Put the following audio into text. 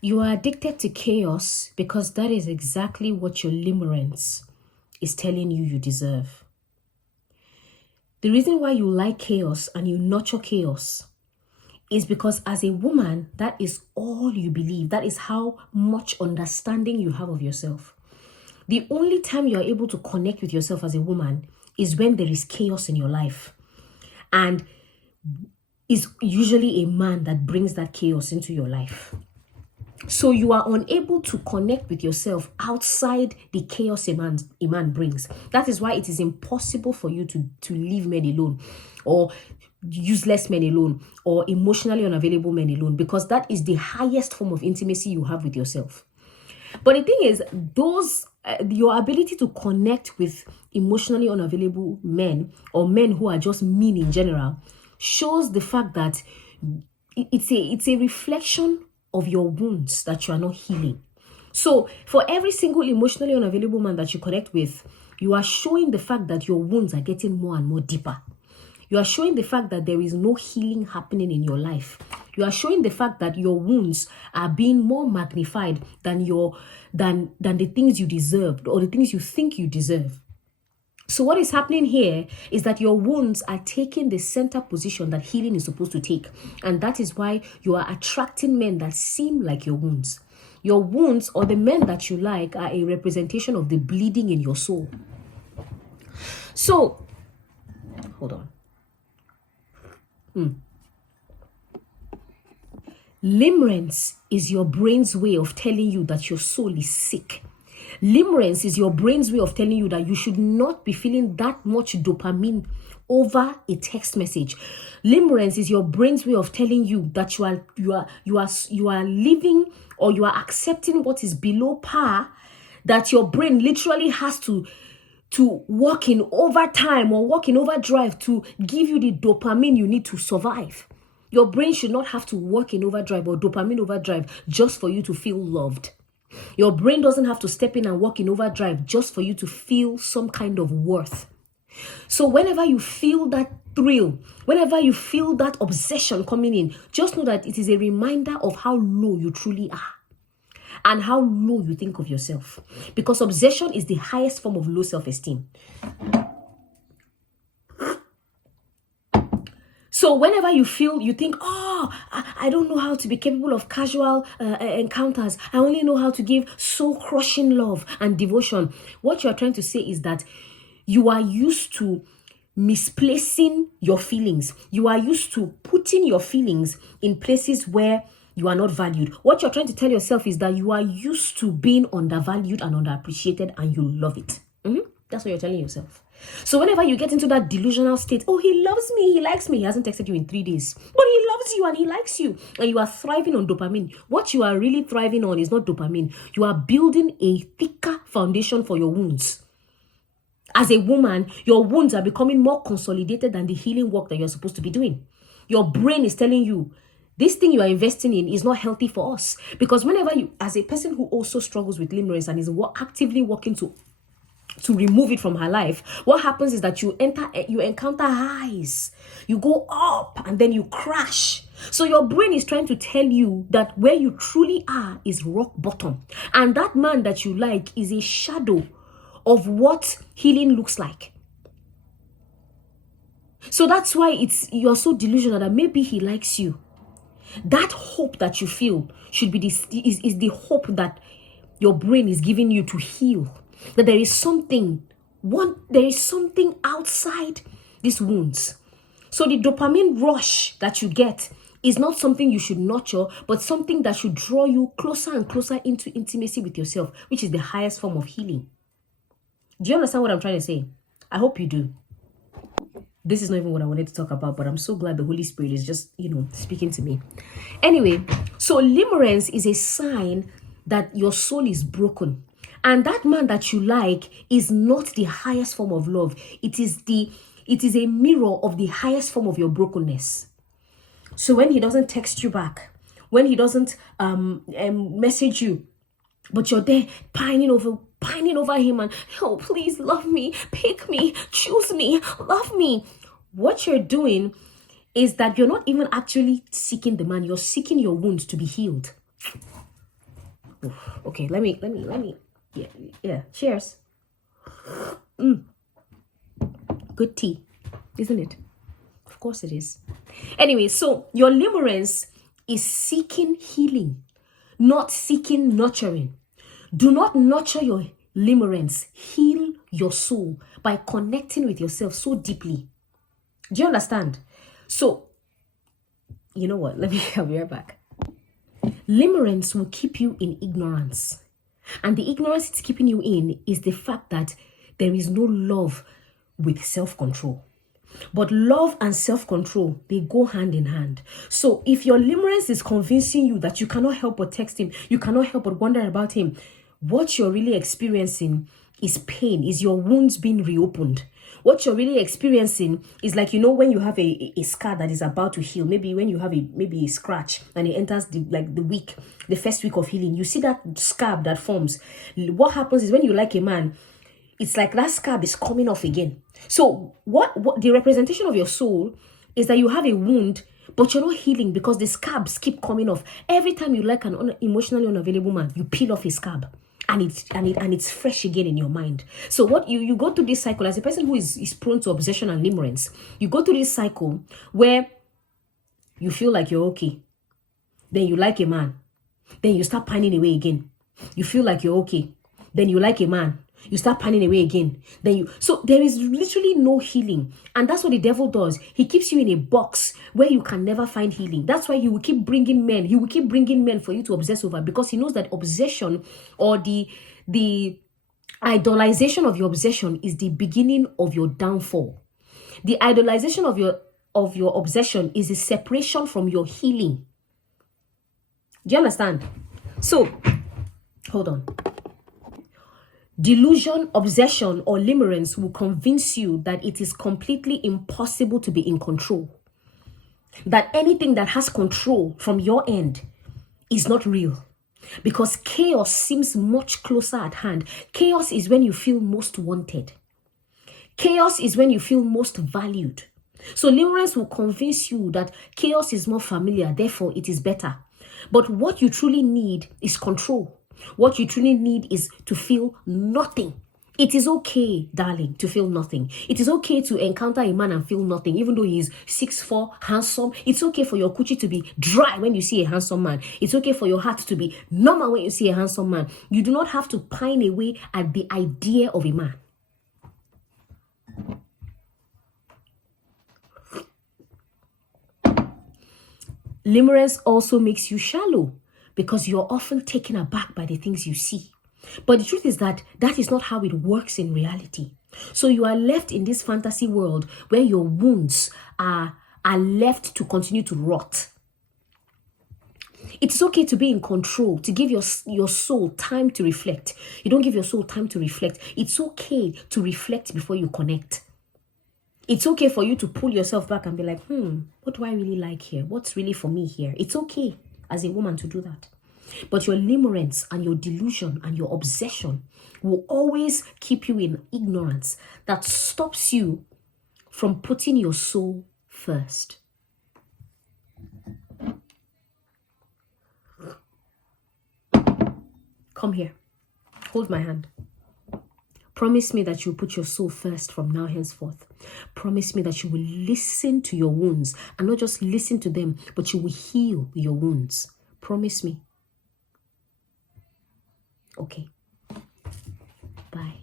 You are addicted to chaos because that is exactly what your limerence is telling you you deserve. The reason why you like chaos and you nurture chaos is because as a woman, that is all you believe. That is how much understanding you have of yourself. The only time you are able to connect with yourself as a woman is when there is chaos in your life. And it's usually a man that brings that chaos into your life. So you are unable to connect with yourself outside the chaos a man brings. That is why it is impossible for you to leave men alone, or useless men alone, or emotionally unavailable men alone, because that is the highest form of intimacy you have with yourself. But the thing is, your ability to connect with emotionally unavailable men, or men who are just mean in general, shows the fact that it's a reflection of your wounds that you are not healing. So for every single emotionally unavailable man that you connect with, you are showing the fact that your wounds are getting more and more deeper. You are showing the fact that there is no healing happening in your life. You are showing the fact that your wounds are being more magnified than the things you deserved, or the things you think you deserve. So what is happening here is that your wounds are taking the center position that healing is supposed to take. And that is why you are attracting men that seem like your wounds. Your wounds, or the men that you like, are a representation of the bleeding in your soul. So, hold on. Limerence is your brain's way of telling you that your soul is sick. Limerence is your brain's way of telling you that you should not be feeling that much dopamine over a text message. Limerence is your brain's way of telling you that you are living, or you are accepting what is below par, that your brain literally has to work in overtime or work in overdrive to give you the dopamine you need to survive. Your brain should not have to work in overdrive or dopamine overdrive just for you to feel loved. Your brain doesn't have to step in and work in overdrive just for you to feel some kind of worth. So whenever you feel that thrill, whenever you feel that obsession coming in, just know that it is a reminder of how low you truly are and how low you think of yourself. Because obsession is the highest form of low self-esteem. So whenever you think, oh, I don't know how to be capable of casual encounters. I only know how to give soul-crushing love and devotion. What you're trying to say is that you are used to misplacing your feelings. You are used to putting your feelings in places where you are not valued. What you're trying to tell yourself is that you are used to being undervalued and underappreciated, and you love it. That's what you're telling yourself. So whenever you get into that delusional state, oh, he loves me, he likes me, he hasn't texted you in 3 days, but he loves you and he likes you, and you are thriving on dopamine. What you are really thriving on is not dopamine. You are building a thicker foundation for your wounds. As a woman, your wounds are becoming more consolidated than the healing work that you're supposed to be doing. Your brain is telling you, this thing you are investing in is not healthy for us. Because whenever you, as a person who also struggles with limerence and is actively working to remove it from her life, what happens is that you encounter highs, you go up, and then you crash. So your brain is trying to tell you that where you truly are is rock bottom, and that man that you like is a shadow of what healing looks like. So that's why you're so delusional that maybe he likes you. That hope that you feel should be is the hope that your brain is giving you to heal. That there is something outside these wounds. So the dopamine rush that you get is not something you should nurture, but something that should draw you closer and closer into intimacy with yourself, which is the highest form of healing. Do you understand what I'm trying to say? I hope you do. This is not even what I wanted to talk about, but I'm so glad the Holy Spirit is just, speaking to me. Anyway, so limerence is a sign that your soul is broken. And that man that you like is not the highest form of love. It is a mirror of the highest form of your brokenness. So when he doesn't text you back, when he doesn't message you, but you're there pining over him and, oh, please love me, pick me, choose me, love me. What you're doing is that you're not even actually seeking the man. You're seeking your wounds to be healed. Okay, let me. Yeah. Cheers. Good tea, isn't it? Of course it is. Anyway, so your limerence is seeking healing, not seeking nurturing. Do not nurture your limerence. Heal your soul by connecting with yourself so deeply. Do you understand? So, you know what? I'll be right back. Limerence will keep you in ignorance. And the ignorance it's keeping you in is the fact that there is no love with self-control. But love and self-control, they go hand in hand. So if your limerence is convincing you that you cannot help but text him, you cannot help but wonder about him, what you're really experiencing is pain, is your wounds being reopened. What you're really experiencing is like, you know, when you have a scar that is about to heal, maybe when you have maybe a scratch and it enters the first week of healing, you see that scab that forms. What happens is when you like a man, it's like that scab is coming off again. So what the representation of your soul is that you have a wound, but you're not healing because the scabs keep coming off. Every time you like an emotionally unavailable man, you peel off a scab. And it's fresh again in your mind. So what you go through this cycle as a person who is prone to obsession and limerence, you go through this cycle where you feel like you're okay. Then you like a man. Then you start pining away again. You feel like you're okay. Then you like a man. You start pining away again. So there is literally no healing. And that's what the devil does. He keeps you in a box where you can never find healing. That's why he will keep bringing men. He will keep bringing men for you to obsess over, because he knows that obsession, or the idolization of your obsession, is the beginning of your downfall. The idolization of your obsession is a separation from your healing. Do you understand? So, hold on. Delusion, obsession, or limerence will convince you that it is completely impossible to be in control. That anything that has control from your end is not real. Because chaos seems much closer at hand. Chaos is when you feel most wanted. Chaos is when you feel most valued. So limerence will convince you that chaos is more familiar, therefore it is better. But what you truly need is control. What you truly need is to feel nothing. It is okay, darling, to feel nothing. It is okay to encounter a man and feel nothing, even though he is 6'4", handsome. It's okay for your coochie to be dry when you see a handsome man. It's okay for your heart to be normal when you see a handsome man. You do not have to pine away at the idea of a man. Limerence also makes you shallow, because you're often taken aback by the things you see. But the truth is that is not how it works in reality. So you are left in this fantasy world where your wounds are left to continue to rot. It's okay to be in control, to give your soul time to reflect. You don't give your soul time to reflect. It's okay to reflect before you connect. It's okay for you to pull yourself back and be like, what do I really like here? What's really for me here? It's okay as a woman to do that. But your limerence and your delusion and your obsession will always keep you in ignorance that stops you from putting your soul first. Come here. Hold my hand. Promise me that you'll put your soul first from now henceforth. Promise me that you will listen to your wounds, and not just listen to them, but you will heal your wounds. Promise me. Okay. Bye.